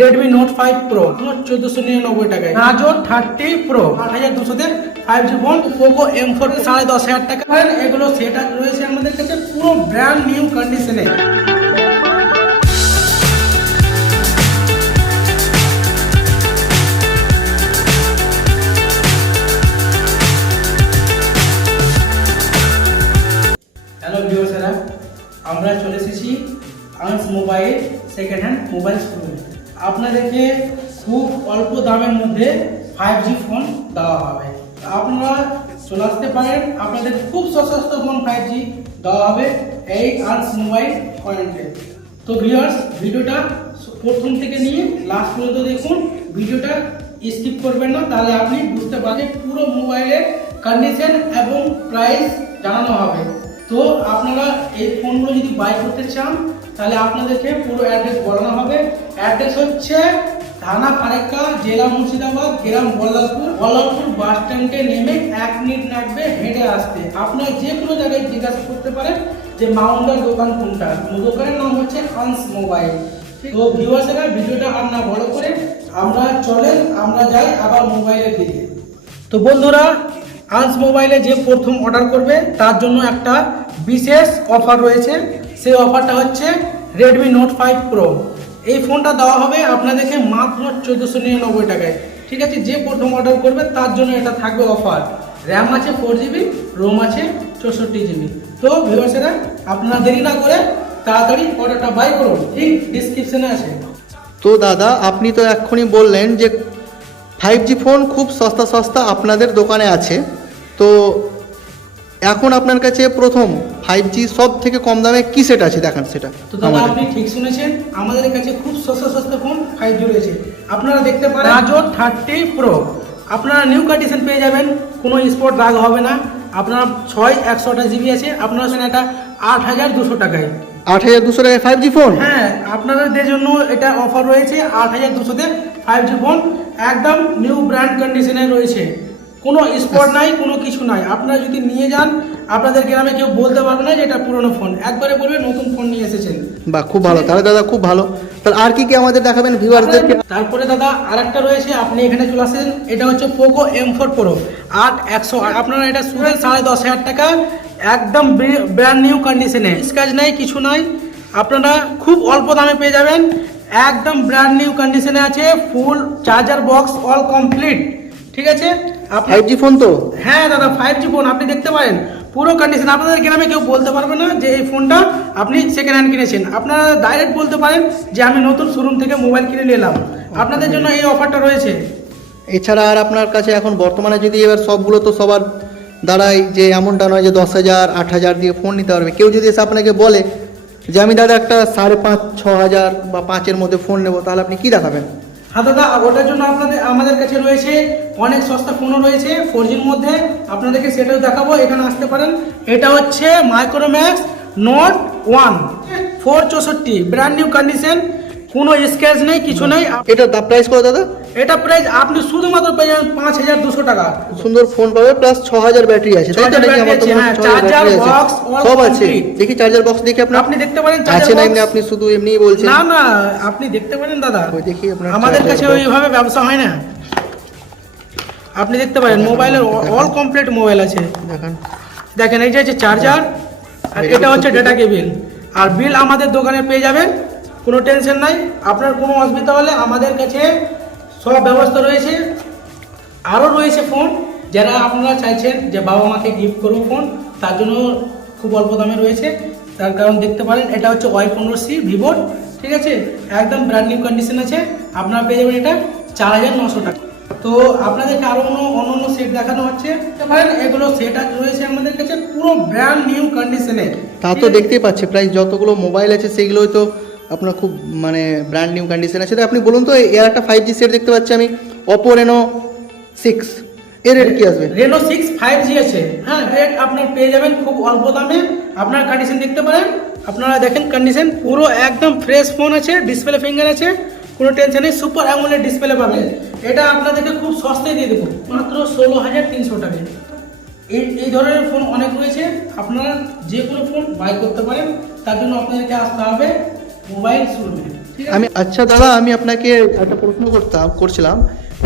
Redmi note five pro চোদ্দশো নিরানব্বই টাকায়। নাজো থার্টি প্রো আট হাজার দুশো দুশোতে five G phone Poco M four সাড়ে দশ হাজার টাকা। এগুলো সেট রয়েছে আমাদের কাছে পুরো ব্র্যান্ড নিউ কন্ডিশনে আমরা চলে এসেছি Ans mobile second hand mobile শোরুমে আপনাদেরকে খুব অল্প দামের মধ্যে ফাইভ জি ফোন দেওয়া হবে। আপনারা চলে আসতে পারেন। আপনাদের খুব সশস্ত্র ফোন ফাইভ জি দেওয়া হবে এই আনস মোবাইল পয়েন্টে তো ভিউয়ার্স ভিডিওটা প্রথম থেকে নিয়ে লাস্ট পর্যন্ত দেখুন। ভিডিওটা স্কিপ করবেন না, তাহলে আপনি বুঝতে পারবেন পুরো মোবাইলের কন্ডিশন এবং প্রাইস জানানো হবে। তো আপনারা এই ফোনগুলো যদি বাই করতে চান তাহলে আপনাদেরকে পুরো অ্যাড্রেস বলানো হবে। অ্যাড্রেস হচ্ছে থানা ফারেক্কা, জেলা মুর্শিদাবাদ, গ্রাম বল্লালপুর। বল্লালপুর বাস স্ট্যান্ডে নেমে এক মিনিট লাগবে হেঁটে আসতে। আপনারা যে কোনো জায়গায় জিজ্ঞাসা করতে পারেন যে মাউন্টার দোকান কোনটা। দোকানের নাম হচ্ছে আনস মোবাইল তো ভিউয়ার্সেরা ভিডিওটা আর না বড় করে আমরা চলেন, আমরা যাই আবার মোবাইলের দিকে। তো বন্ধুরা আনস মোবাইলে যে প্রথম অর্ডার করবে, তার জন্য একটা বিশেষ অফার রয়েছে। সেই অফারটা হচ্ছে রেডমি নোট ফাইভ প্রো এই ফোনটা দেওয়া হবে আপনাদেরকে মাত্র চোদ্দোশো নিরানব্বই টাকায়। ঠিক আছে, যে প্রথম অর্ডার করবে, তার জন্য এটা থাকবে অফার র্যাম আছে ফোর জিবি রোম আছে চৌষট্টি জিবি তো ভিউয়ার্সেরা আপনারা দেরি না করে তাড়াতাড়ি অর্ডারটা বাই করুন। ঠিক ডিসক্রিপশনে আছে। তো দাদা, আপনি তো এক্ষুনি বললেন যে ফাইভ জি ফোন খুব সস্তা সস্তা আপনাদের দোকানে আছে। তো এখন আপনার কাছে প্রথম ফাইভ জি সব থেকে কম দামে কি সেট আছে দেখান সেটা? তো দাদা আপনি ঠিক শুনেছেন আমাদের কাছে খুব সস্তা সস্তা ফোন ফাইভ জি রয়েছে। আপনারা দেখতে পারেন রাজো থার্টি প্রো আপনারা নিউ কন্ডিশন পেয়ে যাবেন কোনো স্পট দাগ হবে না। আপনার ছয় একশো একশোটা জিবি আছে আপনারা শুনে এটা আট হাজার দুশো টাকায়। আট হাজার দুশো টাকায় ফাইভ জি ফোন হ্যাঁ আপনাদের জন্য এটা অফার রয়েছে আট হাজার দুশোতে ফাইভ জি ফোন একদম নিউ ব্র্যান্ড কন্ডিশনে রয়েছে। কোনো স্পট নাই কোনো কিছু নাই। আপনারা যদি নিয়ে যান আপনাদের গ্রামে কেউ বলতে পারবে না যে এটা পুরনো ফোন একবারে বলবে নতুন ফোন নিয়ে এসেছেন। বা খুব ভালো। তাহলে দাদা খুব ভালো। তাহলে আর কি কি আমাদের দেখাবেন ভিউয়ারদেরকে তারপরে দাদা আরেকটা রয়েছে আপনি এখানে চলে আসেন। এটা হচ্ছে পোকো এম ফোর প্রো আট একশো আপনারা এটা শুনেন সাড়ে দশ হাজার টাকা। একদম ব্র্যান্ড নিউ কন্ডিশনে স্ক্র্যাচ নাই কিছু নাই। আপনারা খুব অল্প দামে পেয়ে যাবেন। একদম ব্র্যান্ড নিউ কন্ডিশনে আছে full charger box all complete ঠিক আছে? ফাইভ জি ফোন তো? হ্যাঁ দাদা ফাইভ জি ফোন আপনি দেখতে পারেন। পুরো কন্ডিশন আপনাদের গ্রামে কেউ বলতে পারবে না যে এই ফোনটা আপনি সেকেন্ড হ্যান্ড কিনেছেন। আপনারা ডাইরেক্ট বলতে পারেন যে আমি নতুন শোরুম থেকে মোবাইল কিনে নিলাম। আপনাদের জন্য এই অফারটা রয়েছে। এছাড়া আর আপনার কাছে এখন বর্তমানে যদি এবার সবগুলো তো সবার দাঁড়ায় যে এমনটা নয় যে দশ হাজার আট হাজার দিয়ে ফোন নিতে পারবে। কেউ যদি এসে আপনাকে বলে যে আমি দাদা একটা সাড়ে পাঁচ ছ হাজার বা পাঁচের মধ্যে ফোন নেব তাহলে আপনি কি দেখাবেন? হ্যাঁ দাদা ওটার জন্য আপনাদের, আমাদের কাছে রয়েছে অনেক সস্তা ফোনও রয়েছে ফোর জির মধ্যে। আপনাদেরকে সেটাও দেখাবো, এখানে আসতে পারেন। এটা হচ্ছে মাইক্রোম্যাক্স নোট ওয়ান ফোর চৌষট্টি ব্র্যান্ড নিউ কন্ডিশন কোনো স্ক্র্যাচ নেই, কিছু নেই। এটা প্রাইস কত দাদা? এটা প্রাইস আপনি শুধুমাত্র পেয়ে যাবেন পাঁচ হাজার দুশো টাকা। সুন্দর ফোন পাবে প্লাস ছ হাজার ব্যাটারি আছে। তাই তো নাকি আমার তো মনে আছে, হয় 6000 charger battery আছে। box, all সব আছে। দেখি চার্জার বক্স দেখি আপনার। আপনি দেখতে পারেন আছে না এমনি আপনি শুধু এমনিই বলছেন? না না আপনি দেখতে পারেন দাদা। ওই দেখি আপনার আমাদের কাছে ওইভাবে ব্যবসা হয় না। আপনি দেখতে পারেন মোবাইলের অল কমপ্লিট মোবাইল আছে। দেখান। দেখেন এই যে হচ্ছে চার্জার আর এটা হচ্ছে ডেটা কেবিল আর বিল আমাদের দোকানে পেয়ে যাবেন কোনো টেনশন নাই। আপনার কোনো অসুবিধা হলে আমাদের কাছে সব ব্যবস্থা রয়েছে। আরও রয়েছে ফোন যারা আপনারা চাইছেন যে বাবা মাকে গিফট করব ফোন তার জন্য খুব অল্প দামে রয়েছে। তার কারণ দেখতে পারেন এটা হচ্ছে ওয়াই পনেরো সি ভিভোর ঠিক আছে? একদম ব্র্যান্ড নিউ কন্ডিশন আছে। আপনারা পেয়ে যাবেন এটা চার হাজার নশো টাকা। তো আপনাদেরকে আরও অন্য অন্য অন্য সেট দেখানো হচ্ছে। পারেন এগুলো সেট রয়েছে আমাদের কাছে পুরো ব্র্যান্ড নিউ কন্ডিশনে তা তো দেখতেই পাচ্ছি প্রায় যতগুলো মোবাইল আছে সেগুলোই তো আপনার খুব মানে ব্র্যান্ড নিউ কন্ডিশন আছে। তো আপনি বলুন তো এর একটা ফাইভ জি সেট দেখতে পাচ্ছি আমি। অপো রেনো সিক্স এর রেট কি আসবে? রেনো সিক্স ফাইভ জি আছে। হ্যাঁ রেট আপনার পেয়ে যাবেন খুব অল্প দামে। আপনার কন্ডিশন দেখতে পারেন। আপনারা দেখেন কন্ডিশন পুরো একদম ফ্রেশ ফোন আছে ডিসপ্লে ফিঙ্গার আছে। কোনো টেনশন নেই সুপার অ্যামোলেড ডিসপ্লে পাবেন। এটা আপনাদেরকে খুব সস্তায় দিয়ে দেবো, মাত্র ষোলো হাজার তিনশো টাকা। এই এই ধরনের ফোন অনেক রয়েছে। আপনারা যে কোনো ফোন বাই করতে পারেন। তার জন্য আপনাদেরকে আসতে হবে। মোবাইল শুরু আমি আচ্ছা দাদা আমি আপনাকে একটা প্রশ্ন করতাম করছিলাম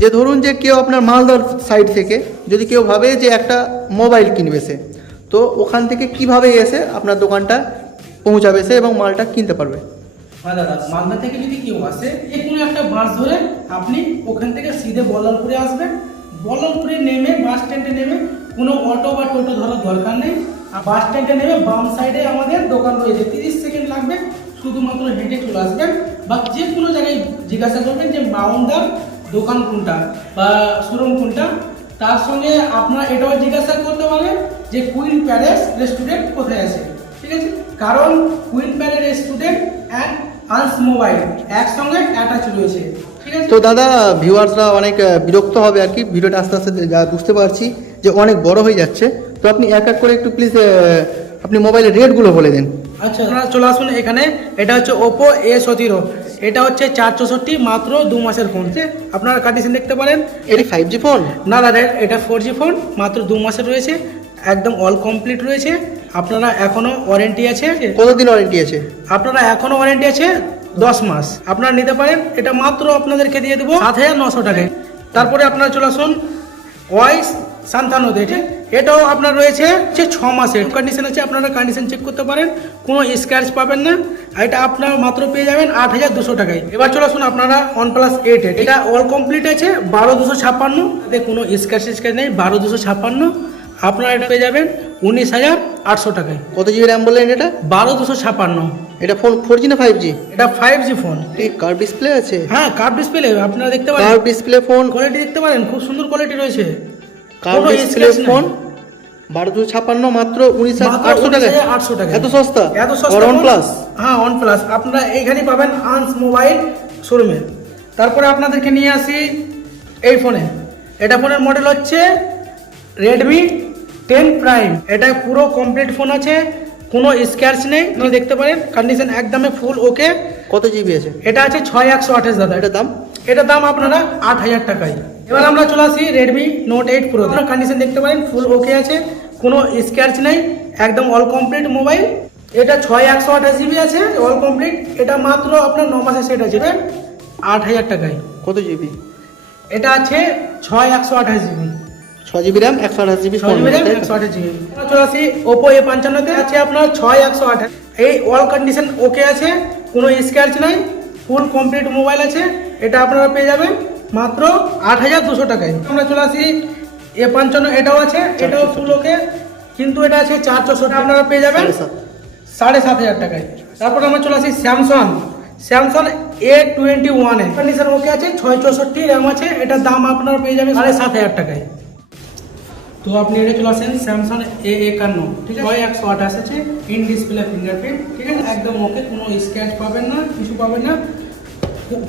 যে ধরুন যে কেউ আপনার মালদার সাইড থেকে যদি কেউ ভাবে যে একটা মোবাইল কিনবে সে তো ওখান থেকে কীভাবে এসে আপনার দোকানটা পৌঁছাবে সে এবং মালটা কিনতে পারবে? হ্যাঁ দাদা মালদা থেকে যদি কেউ আসে যে কোনো একটা বাস ধরে আপনি ওখান থেকে সিধে বল্লালপুরে আসবেন। বল্লালপুরে নেমে বাস স্ট্যান্ডে নেমে কোনো অটো বা টোটো ধরার দরকার নেই। আর বাস স্ট্যান্ডে নেমে বাম সাইডে আমাদের দোকান রয়েছে তিরিশ সেকেন্ড লাগবে। শুধুমাত্র হেঁটে চলে আসবেন বা যে কোনো জায়গায় জিজ্ঞাসা করবেন যে মাউন্ডার দোকান কোনটা বা শোরুম কোনটা, তার সঙ্গে আপনারা এটাও জিজ্ঞাসা করতে পারেন যে কুইন প্যালেস রেস্টুরেন্ট কোথায় আছে। ঠিক আছে? কারণ queen palace restaurant and Anas mobile একসঙ্গে অ্যাটাচ রয়েছে। তো দাদা ভিউয়ার্সরা অনেক বিরক্ত হবে আর কি। ভিডিওটা আস্তে আস্তে বুঝতে পারছি যে অনেক বড় হয়ে যাচ্ছে। তো আপনি এক এক করে একটু প্লিজ আপনি মোবাইলের রেটগুলো বলে দিন। আচ্ছা আপনারা চলে আসুন এখানে। এটা হচ্ছে ওপো এ সতেরো। এটা হচ্ছে চার চৌষট্টি মাত্র দু মাসের ফোন আপনারা কন্ডিশন দেখতে পারেন। এটি ফাইভ জি ফোন না দাদা এটা ফোর জি ফোন মাত্র দু মাসের রয়েছে। একদম অল কমপ্লিট রয়েছে। আপনারা এখনও ওয়ারেন্টি আছে। কতদিন ওয়ারেন্টি আছে? আপনারা এখনও ওয়ারেন্টি আছে দশ মাস। আপনারা নিতে পারেন। এটা মাত্র আপনাদেরকে দিয়ে দেবো সাত হাজার নশো টাকায়। তারপরে আপনারা চলে আসুন ওয়াইস সান্তানোতে ঠিক এটাও আপনার রয়েছে যে ছ মাসের কন্ডিশন আছে, আপনারা কন্ডিশন চেক করতে পারেন, কোনো স্ক্র্যাচ পাবেন না। এটা আপনার মাত্র পেয়ে যাবেন আট হাজার দুশো টাকায়। এবার চলে আসুন আপনারা ওয়ান প্লাস এইট এটা অল কমপ্লিট আছে, বারো দুশো ছাপ্পান্ন। কোনো স্ক্র্যাচ স্ক্র্যাচ নেই, বারো দুশো ছাপ্পান্ন। আপনারা এটা পেয়ে যাবেন উনিশ হাজার আটশো টাকায়। কত জিবি র্যাম বললেন এটা? বারো দুশো ছাপান্ন। এটা ফোন ফোর জি না ফাইভ জি এটা ফাইভ জি ফোন এই কার ডিসপ্লে আছে? হ্যাঁ কার্ভ ডিসপ্লে আপনারা দেখতে পারেন। কার ডিসপ্লে ফোন কোয়ালিটি দেখতে পারেন খুব সুন্দর কোয়ালিটি রয়েছে। কার কোনো ডিসপ্লে ফোন বারো দুশো ছাপ্পান্ন মাত্র উনিশ মাত্র আটশো টাকা আটশো টাকা। এত সস্তা? এত সস্তা ওয়ান প্লাস হ্যাঁ ওয়ান প্লাস আপনারা এইখানেই পাবেন আনস মোবাইল শোরুমে তারপরে আপনাদেরকে নিয়ে আসি এই ফোনে এটা ফোনের মডেল হচ্ছে রেডমি টেন প্রাইম এটা পুরো কমপ্লিট ফোন আছে কোনো স্ক্যাচ নেই আপনি দেখতে পারেন কন্ডিশন একদমই ফুল ওকে কত জিবি আছে? এটা আছে ছয় একশো আঠাশ দাদা। এটার দাম? এটার দাম আপনারা আট হাজার টাকায়। এবার আমরা চলে আসি রেডমি নোট এইট প্রো আপনার কন্ডিশন দেখতে পারেন ফুল ওকে আছে কোনো স্ক্যাচ নেই একদম অল কমপ্লিট মোবাইল এটা ছয় একশো আঠাশ জিবি আছে অল কমপ্লিট এটা মাত্র আপনার ন মাসের সেট আছে এটা আট হাজার টাকায়। কত জিবি এটা আছে ছয় একশো আঠাশ জিবি ছ জিবি র্যাম একশো আঠাশ জিবি ছয় একশো আঠাশ জিবি চলে ওপো এ পঞ্চান্নতে আছে আপনার ছয় একশো আঠাশ। এই অল কন্ডিশন ওকে আছে কোনো স্ক্র্যাচ নাই ফুল কমপ্লিট মোবাইল আছে এটা আপনারা পেয়ে যাবেন মাত্র আট হাজার দুশো টাকায়। আমরা চলে আসি এ পঞ্চান্ন এটাও আছে এটাও ফুল ওকে কিন্তু এটা আছে চার চৌষট্টি আপনারা পেয়ে যাবেন সাড়ে সাত হাজার টাকায়। তারপর আমরা চলে আসি স্যামসাং স্যামসাং এ টোয়েন্টি ওয়ানে কন্ডিশন ওকে আছে ছয় চৌষট্টি র্যাম আছে এটার দাম আপনারা পেয়ে যাবেন সাড়ে সাত হাজার টাকায়। তো আপনি এটা চলে আসেন স্যামসাং এ একান্ন। ঠিক আছে। ছয় একশো আঠাশ আছে ইন ডিসপ্লে ফিঙ্গারপ্রিন্ট ঠিক আছে? একদম ওকে কোনো স্ক্র্যাচ পাবেন না কিছু পাবেন না।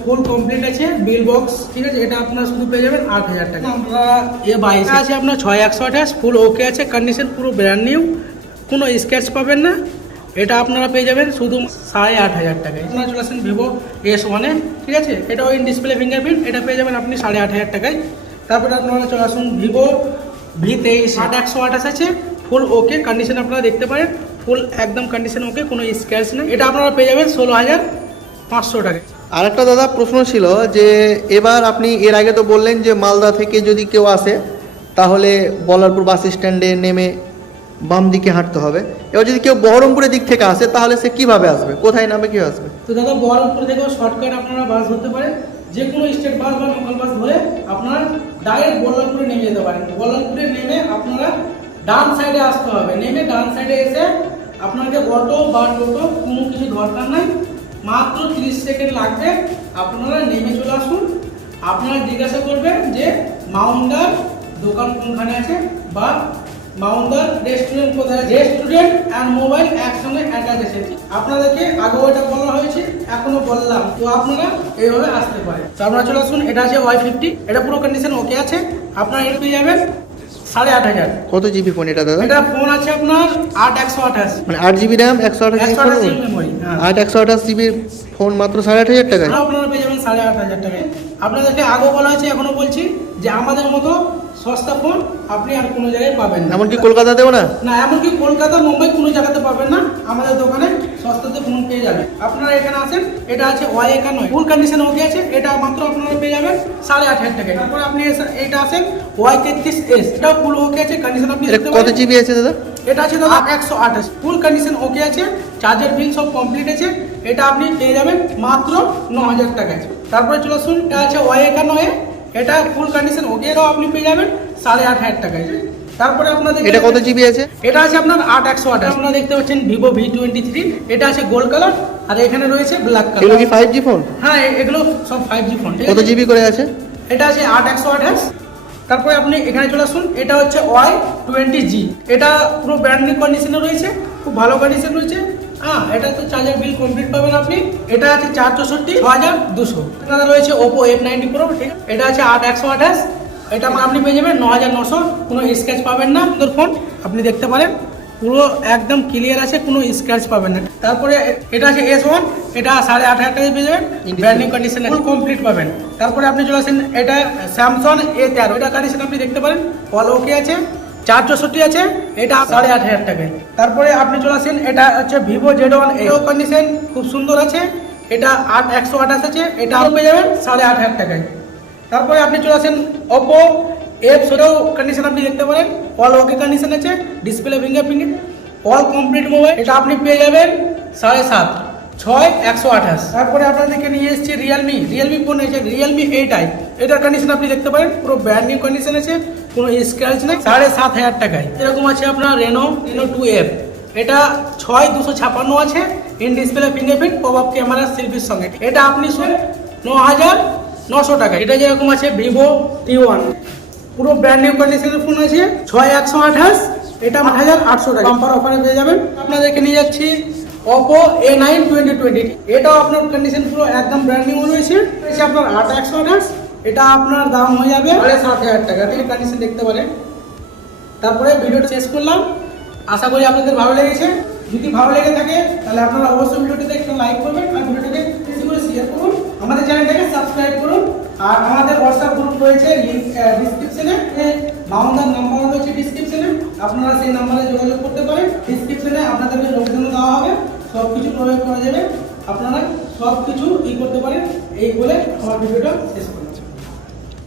ফুল কমপ্লিট আছে বিল বক্স ঠিক আছে? এটা আপনার শুধু পেয়ে যাবেন আট হাজার টাকা। আমরা এ বাইশ। আছে আপনার ছয় একশো আঠাশ ফুল ওকে আছে কন্ডিশন পুরো ব্র্যান্ড নিউ কোনো স্ক্র্যাচ পাবেন না। এটা আপনারা পেয়ে যাবেন শুধু সাড়ে আট হাজার টাকায়। আপনারা চলে আসেন ভিভো এস ওয়ানে ঠিক আছে? এটাও ইন ডিসপ্লে ফিঙ্গারপ্রিন্ট এটা পেয়ে যাবেন আপনি সাড়ে আট হাজার টাকায়। তারপরে আপনারা চলে আসুন ভিভো ভি তেইশ আট একশো আঠাশ আছে ফুল ওকে কন্ডিশন আপনারা দেখতে পারেন। ফুল একদম কন্ডিশন ওকে কোনো স্ক্র্যাচ নেই। এটা আপনারা পেয়ে যাবেন ষোলো হাজার পাঁচশো টাকা। আর একটা দাদা প্রশ্ন ছিল যে এবার আপনি এর আগে তো বললেন যে মালদা থেকে যদি কেউ আসে তাহলে বলারপুর বাস স্ট্যান্ডে নেমে বাম দিকে হাঁটতে হবে। এবার যদি কেউ বহরমপুরের দিক থেকে আসে তাহলে সে কীভাবে আসবে? কোথায় নামে কীভাবে আসবে? তো দাদা বহরমপুর থেকেও শর্টকাট আপনারা বাস ধরতে পারেন। যে কোনো স্টেট বাস বা লোকাল বাস ধরে ডাইরেক্ট বল্লালপুরে নেমে যেতে পারেন। বল্লালপুরে নেমে আপনারা ডান সাইডে আসতে হবে। নেমে ডান সাইডে এসে আপনাকে অটো বা টোটো কোনো কিছু দরকার নাই। মাত্র তিরিশ সেকেন্ড লাগবে আপনারা নেমে চলে আসুন। আপনারা জিজ্ঞাসা করবেন যে, মাউন্ডার দোকান কোনখানে আছে? বা মাউন্ডার রেস্টুরেন্ট কোথায় রেস্টুরেন্ট অ্যান্ড মোবাইল একসঙ্গে অ্যাটাচ আছে আপনাদেরকে আগেও এটা বলা হয়েছে এখনও বললাম। তো আপনারা এইভাবে আসতে পারেন। তো আপনারা চলে আসুন এটা আছে ওয়াই ফিফটি এটা পুরো কন্ডিশন ওকে আছে। আপনারা এটা পেয়ে যাবেন সাড়ে আট হাজার। কত জিবি ফোন এটা দাদা? এটা ফোন আছে আপনার আট একশো আঠাশ। মানে আট জিবি র্যাম একশো আঠাশ মেমোরি হ্যাঁ। আট একশো আঠাশ জিবির ফোন মাত্র সাড়ে আট হাজার টাকায়? আপনারা পেয়ে যাবেন সাড়ে আট হাজার টাকায়। আপনাদেরকে আগেও বলা হয়েছে এখনও বলছি যে আমাদের মতো সস্তা ফোন আপনি আর কোনো জায়গায় পাবেন না। এমনকি কলকাতাতেও না? না এমনকি কলকাতা মুম্বাই কোনো জায়গাতে পাবেন না। আমাদের দোকানে সস্তাতে ফোন পেয়ে যাবেন আপনারা এখানে আসেন এটা আছে ওয়াই একান্ন। ফুল কন্ডিশন ওকে আছে এটা মাত্র আপনারা পেয়ে যাবেন সাড়ে আট হাজার টাকায়। তারপর আপনি এটা আসেন ওয়াই তেত্রিশ এস এটাও ফুল ওকে আছে কন্ডিশন আপনি কত জিবি আছে দাদা? এটা আছে দাদা একশো আঠাশ। ফুল কন্ডিশন ওকে আছে চার্জার বিল সব কমপ্লিট আছে। এটা আপনি পেয়ে যাবেন মাত্র ন হাজার টাকায়। তারপরে চলে আসুন এটা আছে ওয়াই একান্ন এ। এটা ফুল কন্ডিশন এটাও আপনি পেয়ে যাবেন সাড়ে আট হাজার টাকায়। তারপরে আপনাদের এটা কত জিবি আছে? এটা আছে আপনার আট একশো আঠাশ। আপনারা দেখতে পাচ্ছেন ভিভো ভি টোয়েন্টি থ্রি এটা আছে গোল্ড কালার আর এখানে রয়েছে ব্ল্যাক কালার এগুলো কি ফাইভ জি ফোন হ্যাঁ এগুলো সব ফাইভ জি ফোন কত জিবি করে আছে? এটা আছে আট একশো আঠাশ। তারপরে আপনি এখানে চলে আসুন এটা হচ্ছে ওয়াই টোয়েন্টি জি এটা পুরো ব্র্যান্ড নিউ কন্ডিশনে রয়েছে খুব ভালো কন্ডিশন রয়েছে। হ্যাঁ এটা তো চার্জার বিল কমপ্লিট পাবেন আপনি। এটা আছে চার চৌষট্টি ছ হাজার দুশো। এখানে রয়েছে ওপো এফ নাইনটি প্রো ঠিক? এটা আছে আট একশো আঠাশ। এটা আপনি পেয়ে যাবেন ন হাজার নশো। কোনো স্ক্র্যাচ পাবেন না আপনার ফোন আপনি দেখতে পারেন পুরো একদম ক্লিয়ার আছে কোনো স্ক্র্যাচ পাবেন না। তারপরে এটা আছে এস ওয়ান এটা সাড়ে আট হাজার টাকায় পেয়ে যাবেন। ব্র্যান্ড কন্ডিশন ফুল কমপ্লিট পাবেন। তারপরে আপনি চলে আসেন এটা স্যামসং এ তেরো। এটা কন্ডিশন আপনি দেখতে পারেন অল ওকে আছে। চার চৌষট্টি আছে এটা সাড়ে আট হাজার টাকায়। তারপরে আপনি চলে আসেন এটা হচ্ছে ভিভো জেড ওয়ান এও কন্ডিশন খুব সুন্দর আছে। এটা আট একশো আঠাশ আছে এটা পেয়ে যাবেন সাড়ে আট হাজার টাকায়। তারপরে আপনি চলে আসেন ওপো এফ সেটাও কন্ডিশন আপনি দেখতে পারেন। অল ওকে কন্ডিশন আছে display fingerprint all complete mobile এটা আপনি পেয়ে যাবেন সাড়ে সাত ছয় একশো আঠাশ। তারপরে আপনাদেরকে নিয়ে এসেছি রিয়েলমি রিয়েলমি ফোন আছে রিয়েলমি এইট আই এটার কন্ডিশন আপনি দেখতে পারেন পুরো ব্র্যান্ড নিউ কন্ডিশন আছে। কোনো স্ক্র্যাচ নেই, সাড়ে সাত হাজার টাকায়। এরকম আছে আপনার রেনো রেনো টু এফ এটা ছয় দুশো ছাপান্ন আছে in display fingerprint pop camera সেলফির সঙ্গে। এটা আপনি শুন ন হাজার নশো টাকা। এটা যেরকম আছে ভিভো টি ওয়ান পুরো ব্র্যান্ড নিউ কন্ডিশনের ফোন আছে, ছয় একশো আঠাশ, এটা আট হাজার আটশো টাকা। বাম্পার অফারে পেয়ে যাবেন। আপনাদেরকে নিয়ে যাচ্ছি Oppo A nine twenty twenty এটাও আপনার কন্ডিশন পুরো একদম ব্র্যান্ড নিউ রয়েছে। আপনার আট একশো আঠাশ এটা আপনার দাম হয়ে যাবে সাত হাজার টাকা আপনি কন্ডিশন দেখতে পারেন। তারপরে ভিডিওটা শেষ করলাম। আশা করি আপনাদের ভালো লেগেছে। যদি ভালো লেগে থাকে, তাহলে আপনারা অবশ্যই ভিডিওটিতে একটু লাইক করবেন আর ভিডিওটাকে বেশি করে শেয়ার করুন। আমাদের চ্যানেলটাকে সাবস্ক্রাইব করুন। আর আমাদের হোয়াটসঅ্যাপ গ্রুপ রয়েছে ডিসক্রিপশনে মামুদার নাম্বার রয়েছে ডিসক্রিপশনে আপনারা সেই নাম্বারে যোগাযোগ করতে পারেন। ডিসক্রিপশনে আপনাদেরকে লোকেশন দেওয়া হবে। সব কিছু প্রয়োগ করা যাবে। আপনারা সব কিছু ই করতে পারেন। এই বলে আমার ভিডিওটা শেষ করলাম।